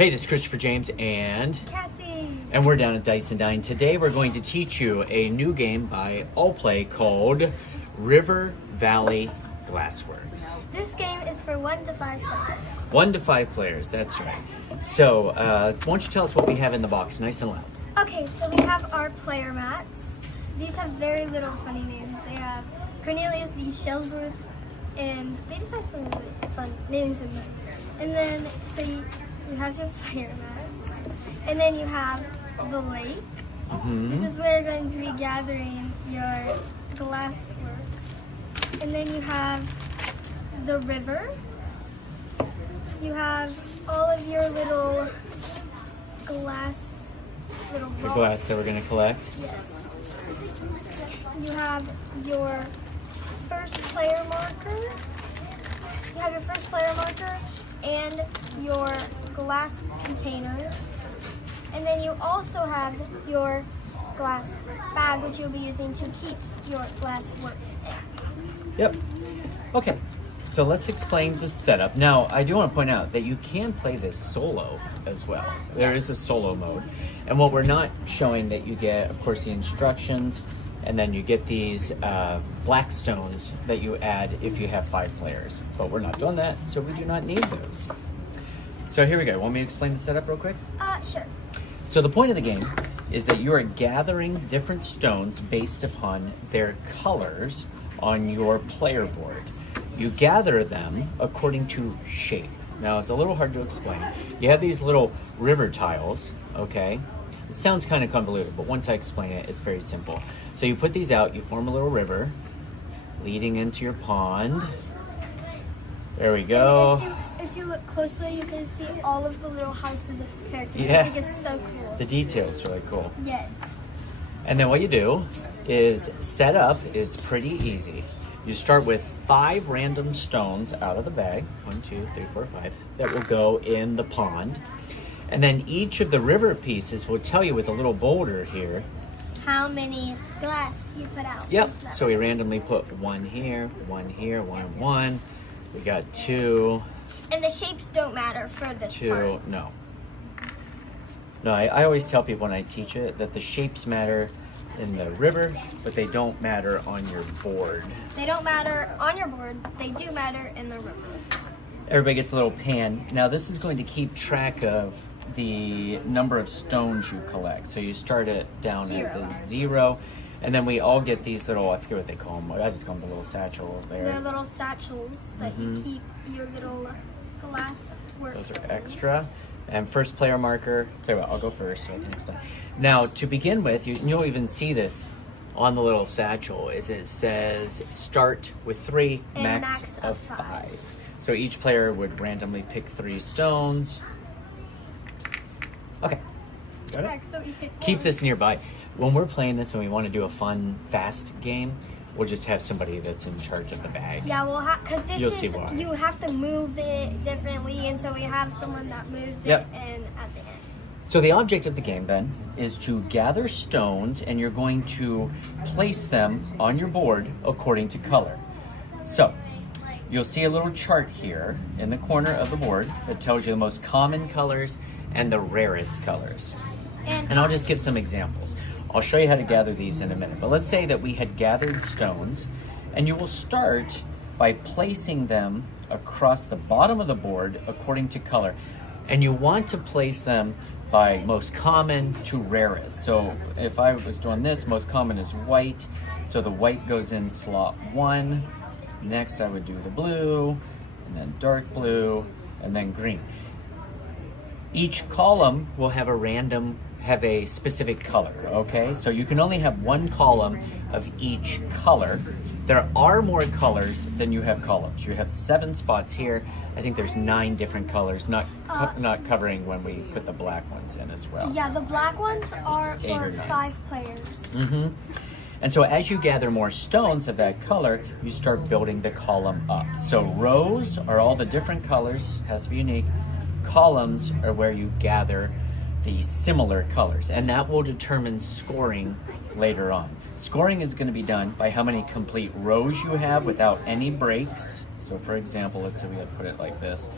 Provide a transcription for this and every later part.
Hey, this is Christopher James and Cassie. and we're down at Dine. Today we're going to teach you a new game by Allplay called River Valley Glassworks. This game is for 1 to 5 players. 1 to 5 players, that's right. So, why don't you tell us what we have in the box, nice and loud. Okay, so we have our player mats. These have very little funny names. They have Cornelius D. Shellsworth, and they just have some really fun names in them. And then, so you have your player mats, and then you have the lake. This is where you're going to be gathering your glassworks. And then you have the river. You have all of your little glass, The glass that we're going to collect. Yes. You have your first player marker. You have your first player marker and your glass containers. And then you also have your glass bag, which you'll be using to keep your glass works in. Yep. Okay, so let's explain the setup. Now, I do want to point out that you can play this solo as well. There is a solo mode. And what we're not showing that you get, of course, the instructions, and then you get these black stones that you add if you have 5 players. But we're not doing that, so we do not need those. So here we go. Want me to explain the setup real quick? Sure. So the point of the game is that you are gathering different stones based upon their colors on your player board. You gather them according to shape. Now, it's a little hard to explain. You have these little river tiles, okay? It sounds kind of convoluted, but once I explain it, it's very simple. So you put these out, you form a little river leading into your pond. There we go. If you look closely, you can see all of the little houses of characters. Yeah. I think it's so cool. The details really cool. Yes. And then what you do is set up is pretty easy. You start with 5 random stones out of the bag, 1, 2, 3, 4, 5, that will go in the pond. And then each of the river pieces will tell you with a little boulder here. How many glass you put out. Yep, so we randomly put 1 here, 1 here, 1, 1. We got 2. And the shapes don't matter for this 2, part. no. No, I always tell people when I teach it that the shapes matter in the river, but they don't matter on your board. They don't matter on your board. They do matter in the river. Everybody gets a little pan. Now this is going to keep track of the number of stones you collect. So you start it down at the 0, and then we all get these little, I forget what they call them. I just call them the little satchel there. They're little satchels that you keep your little glass works. Those are in. extra. And first player marker, tell you what, I'll go first so I can explain. Now, to begin with, you'll even see this on the little satchel, is it says start with 3, And max of 5. So each player would randomly pick 3 stones. Okay. Got it? Facts that we pick Keep one. this nearby. When we're playing this and we want to do a fun, fast game, we'll just have somebody that's in charge of the bag. Yeah, well, because this You'll is, see why. you have to move it differently, and so we have someone that moves Yep. it, and at the end. So the object of the game then is to gather stones, and you're going to place them on your board according to color. So you'll see a little chart here in the corner of the board that tells you the most common colors and the rarest colors. And I'll just give some examples. I'll show you how to gather these in a minute. But let's say that we had gathered stones, and you will start by placing them across the bottom of the board according to color. And you want to place them by most common to rarest. So if I was doing this, most common is white. So the white goes in slot 1. Next I would do the blue, and then dark blue, and then green. Each column will have a specific color, okay? So you can only have 1 column of each color. There are more colors than you have columns. You have 7 spots here. I think there's 9 different colors, not covering when we put the black ones in as well. Yeah, the black ones are 8 or for 9. 5 players. And so as you gather more stones of that color, you start building the column up. So rows are all the different colors, has to be unique. Columns are where you gather the similar colors, and that will determine scoring later on. Scoring is going to be done by how many complete rows you have without any breaks. So for example, let's say we have put it like this.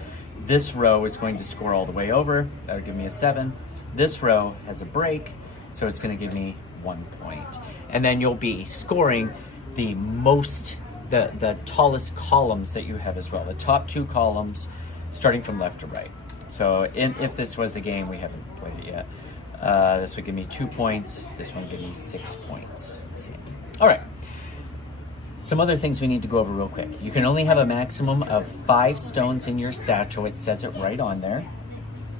This row is going to score all the way over. That'll give me a 7. This row has a break, so it's going to give me 1 point. And then you'll be scoring the tallest columns that you have as well. The top 2 columns, starting from left to right. So if this was a game, we haven't played it yet. This would give me 2 points. This one would give me 6 points. All right. Some other things we need to go over real quick. You can only have a maximum of 5 stones in your satchel. It says it right on there.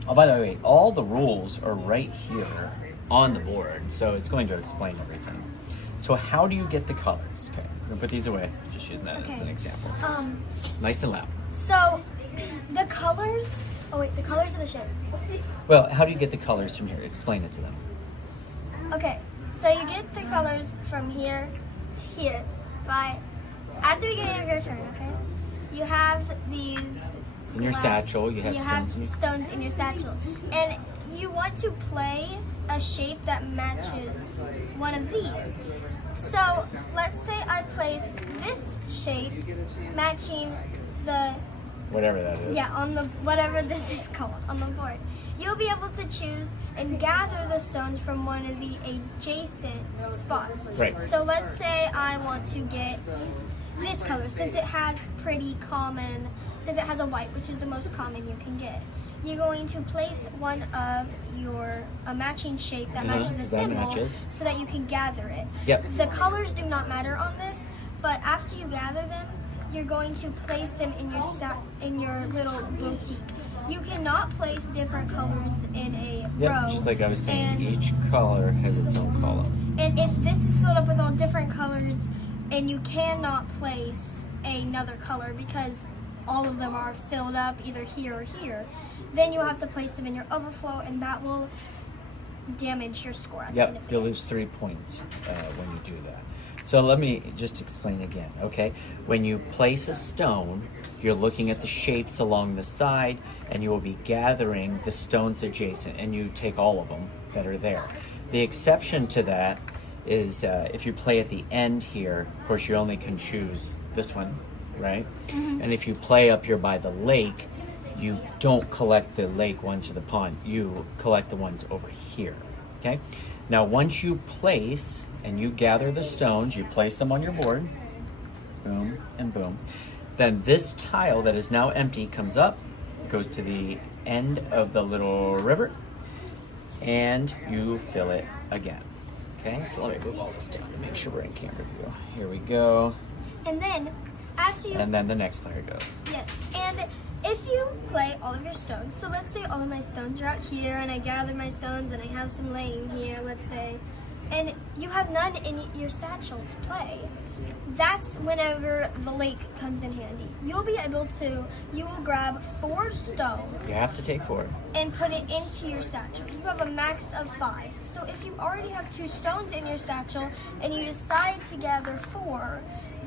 Oh, by the way, all the rules are right here on the board, so it's going to explain everything. So how do you get the colors? Okay, I'm gonna put these away. Just using that as an example. Nice and loud. So the colors. Oh wait, the colors of the shape. Well, how do you get the colors from here? Explain it to them. Okay, so you get the colors from here to here by at the beginning of your turn. Okay, you have these. In your satchel, you have stones in your satchel, and you want to play a shape that matches one of these. So let's say I place this shape matching the whatever that is. Yeah, on the whatever this is called on the board. You'll be able to choose and gather the stones from one of the adjacent spots. Right. So let's say I want to get this color since it has since it has a white, which is the most common you can get. You're going to place one of a matching shape that matches the symbol so that you can gather it. Yep. The colors do not matter on this, but after you gather them, you're going to place them in your little boutique. You cannot place different colors in a row. Just like I was saying, each color has its own column. And if this is filled up with all different colors, and you cannot place another color because all of them are filled up either here or here, then you'll have to place them in your overflow, and that will damage your score at the end of the You'll game. lose 3 points when you do that. So let me just explain again, okay? When you place a stone, you're looking at the shapes along the side, and you will be gathering the stones adjacent, and you take all of them that are there. The exception to that is if you play at the end here, of course you only can choose this one, right? Mm-hmm. And if you play up here by the lake, you don't collect the lake ones or the pond. You collect the ones over here, okay? Now, once you place and you gather the stones, you place them on your board, boom and boom, then this tile that is now empty comes up, goes to the end of the little river, and you fill it again. Okay, so let me move all this down to make sure we're in camera view. Here we go. And then, after you... And then the next player goes. Yes, and if you play all of your stones, so let's say all of my stones are out here, and I gather my stones, and I have some laying here, let's say, and you have none in your satchel to play, that's whenever the lake comes in handy. You will grab 4 stones. You have to take 4. And put it into your satchel. You have a max of 5. So if you already have 2 stones in your satchel and you decide to gather 4,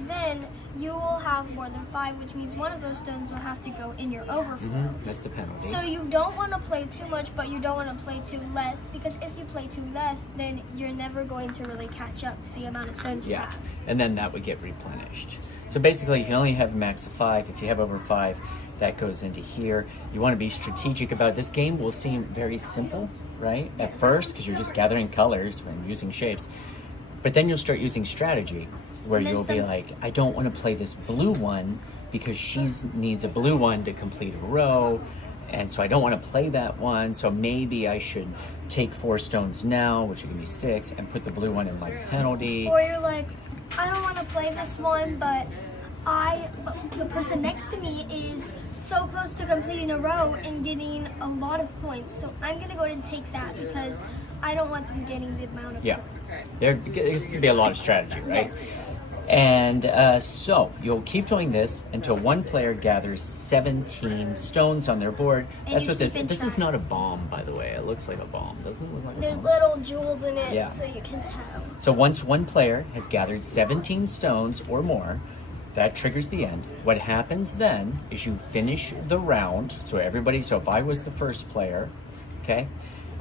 then you will have more than 5, which means one of those stones will have to go in your overflow. Mm-hmm. That's the penalty. So you don't want to play too much, but you don't want to play too less, because if you play too less, then you're never going to really catch up to the amount of stones you have. And then that would get replenished. So basically, you can only have a max of 5. If you have over 5, that goes into here. You want to be strategic about it. This game will seem very simple, right? At first, because you're just gathering colors and using shapes. But then you'll start using strategy, where you'll be like, I don't want to play this blue one because she needs a blue one to complete a row, and so I don't want to play that one, so maybe I should take 4 stones now, which would give me 6, and put the blue one in my penalty. Or you're like, I don't want to play this one, but the person next to me is so close to completing a row and getting a lot of points, so I'm going to go ahead and take that because I don't want them getting the amount of points. There's going to be a lot of strategy, right? Yes. And so you'll keep doing this until one player gathers 17 stones on their board. That's what this is not a bomb, by the way. It looks like a bomb. Doesn't it look like a bomb? There's little jewels in it, so you can tell. So once one player has gathered 17 stones or more, that triggers the end. What happens then is you finish the round. So if I was the first player, okay,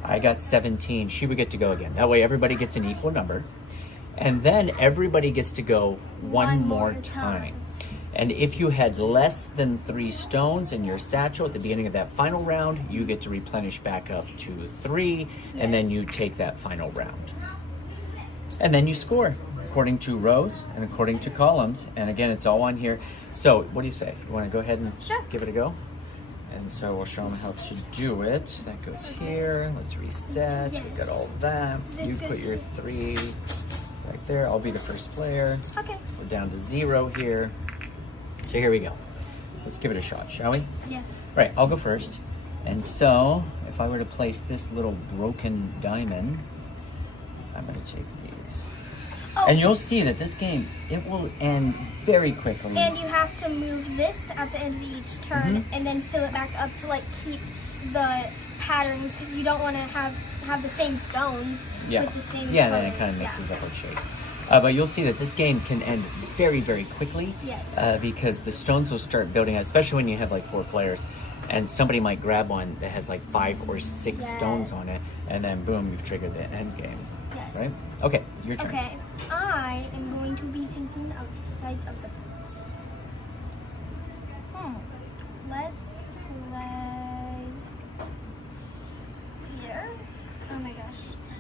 I got 17, she would get to go again. That way everybody gets an equal number. And then everybody gets to go one more time. And if you had less than 3 stones in your satchel at the beginning of that final round, you get to replenish back up to 3, and then you take that final round. And then you score according to rows and according to columns. And again, it's all on here. So what do you say? You want to go ahead and give it a go? And so we'll show them how to do it. That goes here. Let's reset. We got all of that. You put your 3 right there. I'll be the first player. Okay. We're down to 0 here. So here we go. Let's give it a shot, shall we? Yes. Right, I'll go first. And so if I were to place this little broken diamond, I'm going to take these. Oh. And you'll see that this game, it will end very quickly. And you have to move this at the end of each turn and then fill it back up to like keep the patterns, because you don't want to have the same stones with the same then colors. it kind of mixes up our shades. But you'll see that this game can end very, very quickly. Yes. Because the stones will start building up, especially when you have like 4 players. And somebody might grab one that has like 5 or 6 stones on it, and then boom, you've triggered the end game. Yes. Right? Okay, your turn. Okay, I am going to be thinking outside of the box. Let's play here. Oh my gosh.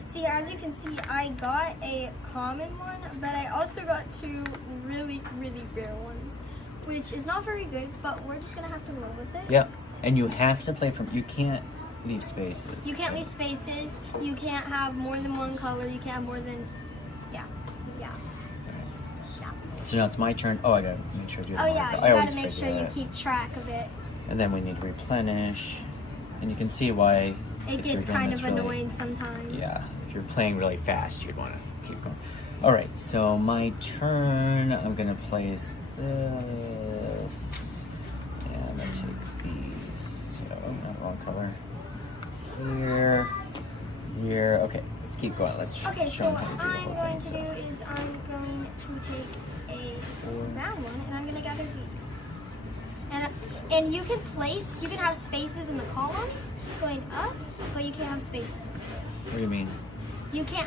See, as you can see, I got a common one, but I also got 2 really, really rare ones, which is not very good, but we're just gonna have to roll with it. Yeah, and you have to play from, you can't leave spaces. You can't leave spaces. You can't have more than one color. You can't have more than, yeah. So now it's my turn. Oh, I gotta make sure I do that. Oh yeah, you gotta make sure you keep track of it. And then we need to replenish. And you can see why It gets kind of annoying sometimes. Yeah, if you're playing really fast, you'd want to keep going. All right, so my turn. I'm gonna place this, and I'm gonna take these. So not wrong color. Here. Okay, let's keep going. Let's Okay, show so them what how to do the whole I'm going thing. to do is I'm going to take a round one, and I'm gonna gather these. And you can have spaces in the columns going up, but you can't have spaces. What do you mean? You can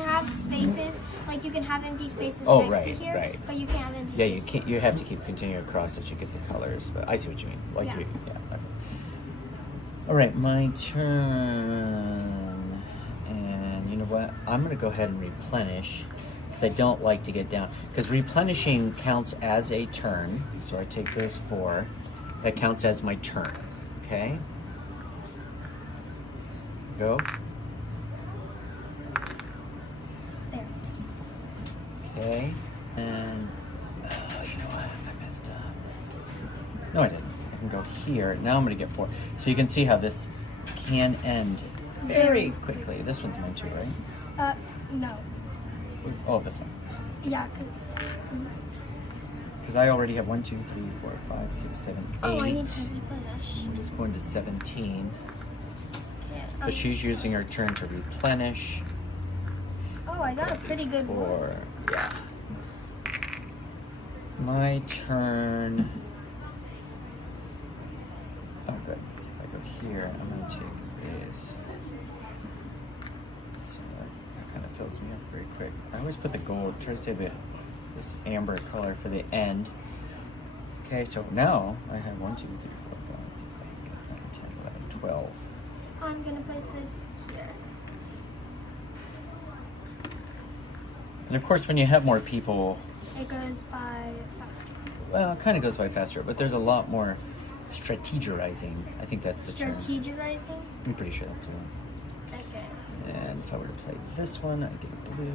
have spaces, like you can have empty spaces Oh, next to right, here, right. but you can't have empty Yeah, spaces. you can't. You have to keep continuing across as you get the colors. But I see what you mean. Like Yeah. Okay. All right, my turn. And you know what? I'm gonna go ahead and replenish because I don't like to get down. Because replenishing counts as a turn. So I take those 4. That counts as my turn. Okay. Go. There. Okay. And you know what? I messed up. No, I didn't. I can go here. Now I'm going to get 4. So you can see how this can end very quickly. This one's mine too, right? No. Oh, this one. Yeah, Because I already have 1, 2, 3, 4, 5, 6, 7, 8. Oh, I need to replenish. I'm just going to 17. Yeah. So she's using her turn to replenish. Oh, I got a pretty good 4. one. Yeah. My turn. Oh, good. If I go here, I'm going to take this. So that kind of fills me up very quick. I always put the gold, try to save this amber color for the end. Okay, so now I have 1, 2, 3, 4, 5, 6, 7, 8, 9, 10, 11, 12. I'm gonna place this here. And of course, when you have more people, It goes by faster. well, it kind of goes by faster, but there's a lot more strategizing. I think that's the term. Strategizing? I'm pretty sure that's the one. Okay. And if I were to play this one, I'd get a blue.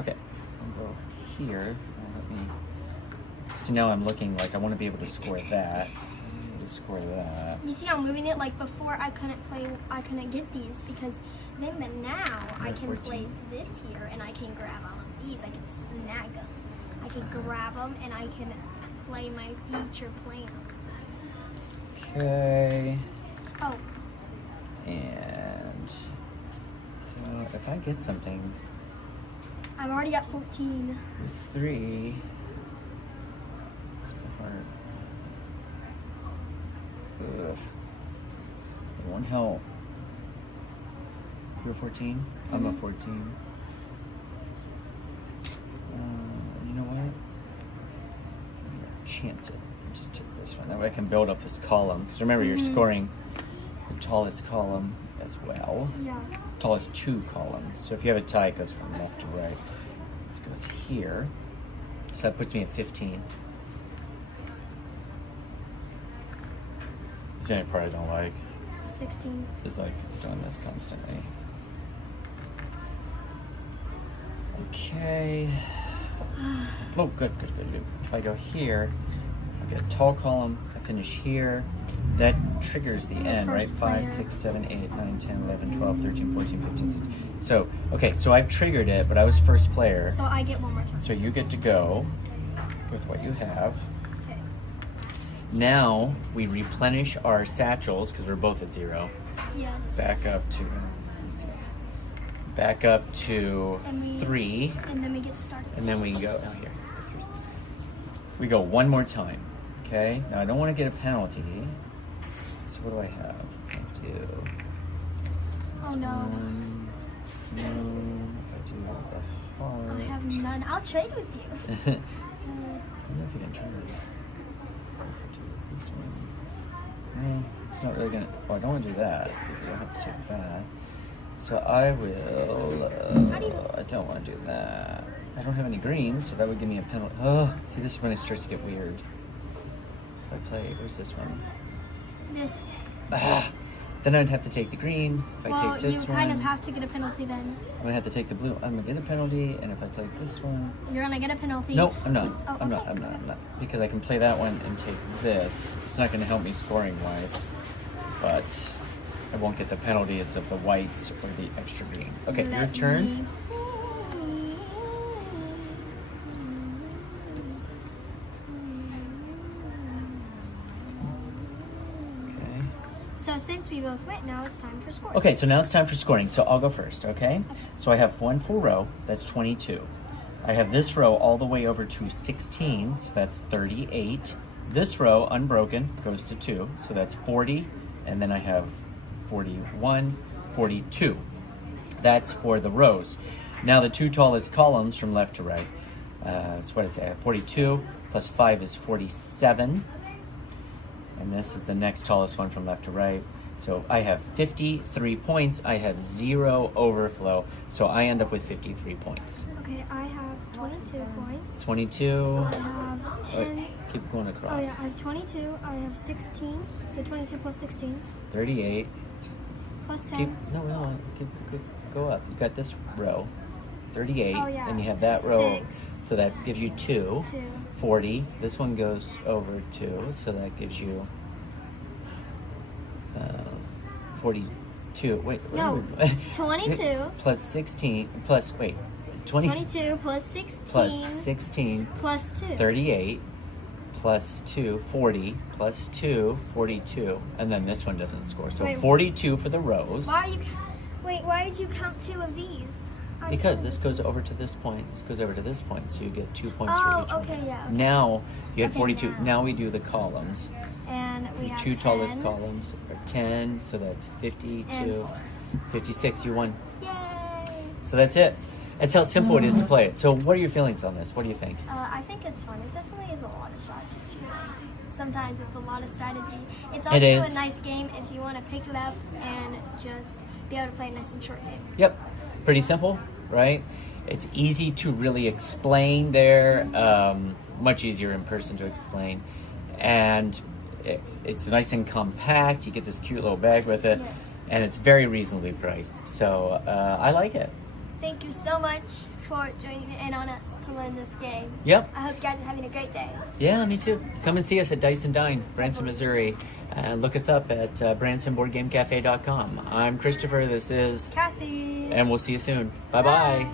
Okay, I'll go here. Let me. See, now I'm looking like I want to be able to score that. Score that. You see how I'm moving it? Like before I couldn't get these because then, but now I can 14. place this here and I can grab all of these. I can snag them. I can grab them and I can play my future plans. Okay. Oh. And so if I get something I'm already at 14. with 3, where's the heart? Ugh. It won't help. You're 14? I'm a 14. You know what? chance it. Just take this one. That way I can build up this column. Because remember, you're scoring the tallest column as well. Yeah. Tallest 2 columns. So if you have a tie, it goes from left to right. This goes here. So that puts me at 15. Is the only part I don't like? 16. Is like doing this constantly. Okay. Oh, good. If I go here, I get a tall column, I finish here. That triggers the end, right? 5, 6, 7, 8, 9, 10, 11, 12, 13, 14, 15, 16. So, okay, so I've triggered it, but I was first player. So I get one more time. So you get to go with what you have. Okay. Now we replenish our satchels because we're both at 0. Yes. Back up to, back up to 3, And then we get started. and then we go out here. We go one more time. Okay. Now I don't want to get a penalty. So what do I have? I do. Oh no. No. If I do the heart. I have none. I'll trade with you. I don't know if you can try it. If I do this one. It's not really gonna. Oh, I don't want to do that because I have to take that. So I will. I don't want to do that. I don't have any greens, so that would give me a penalty. Oh, see, this is when it starts to get weird. If I play, where's this one? This. Then I'd have to take the green. If I take this you one, kind of have to get a penalty then. I'm gonna have to take the blue. I'm gonna get a penalty, and if I play this one, You're gonna get a penalty. no, I'm not. Oh, I'm okay. not. Because I can play that one and take this. It's not gonna help me scoring wise, but I won't get the penalties of the whites or the extra green. Okay, your turn. Okay. So since we both went, now it's time for scoring. Okay, so now it's time for scoring. So I'll go first, okay? So I have one full row, that's 22. I have this row all the way over to 16, so that's 38. This row, unbroken, goes to 2, so that's 40. And then I have 41, 42. That's for the rows. Now the 2 tallest columns from left to right. So what did I say? I have 42 plus 5 is 47. And this is the next tallest one from left to right. So I have 53 points. I have 0 overflow. So I end up with 53 points. Okay, I have 22 points. 22. I have 10. Wait, keep going across. Oh yeah, I have 22. I have 16. So 22 plus 16 38. plus 10. No. Go up. You got this row. 38. Oh, yeah. And you have that row. 6. So that gives you 2. 2. 40. This one goes over 2. So that gives you 42. Wait. No, 22. Plus 16. Plus, wait. 22 plus 16. Plus 16. Plus 2. 38. Plus 2, 40. Plus 2, 42. And then this one doesn't score. So Wait. 42 for the rows. Why did you count 2 of these? Because this goes over to this point. This goes over to this point. So you get 2 points for each one. Okay, yeah. Okay. Now you had Okay, 42. now. Now we do the columns. And we The have 2 10 tallest columns are 10. So that's 52. and 4. 56. You won. Yay! So that's it. That's how simple it is to play it. So what are your feelings on this? What do you think? I think it's fun. It definitely is a lot of strategy. Sometimes it's a lot of strategy. It's also It is. a nice game if you want to pick it up and just be able to play a nice and short game. Yep. Pretty simple, right? It's easy to really explain there. Much easier in person to explain. And it's nice and compact. You get this cute little bag with it. Yes. And it's very reasonably priced. So I like it. Thank you so much for joining in on us to learn this game. Yep. I hope you guys are having a great day. Yeah, me too. Come and see us at Dine, Branson, Missouri. Look us up at BransonBoardGameCafe.com. I'm Christopher. This is... Cassie. And we'll see you soon. Bye-bye. Bye.